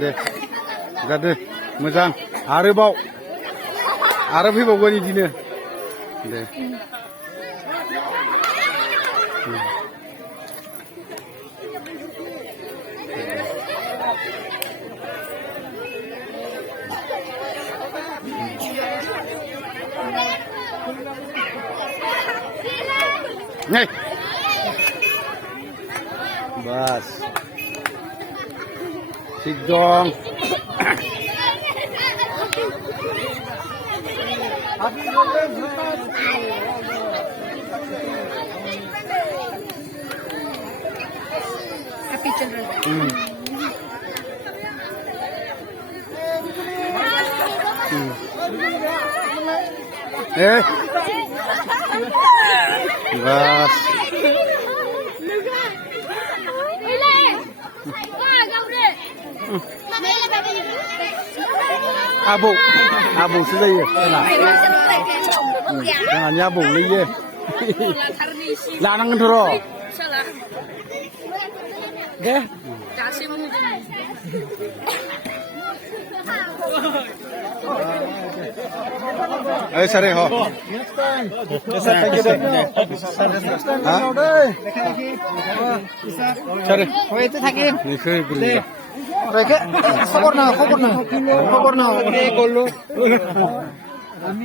दे जादो मोजां आरोबाव आरो फैबावगोन बिदिनो दे Nih, bas, tik dong. Happy children. Bas. Abu sudah ya. Jangan nyabung nih ya. Lanang dulu. Deh. Kasih Ayo sare ho. Sare. Oh itu থাকে Nih sare beli. রেখে খবর নাও কে করলো আমি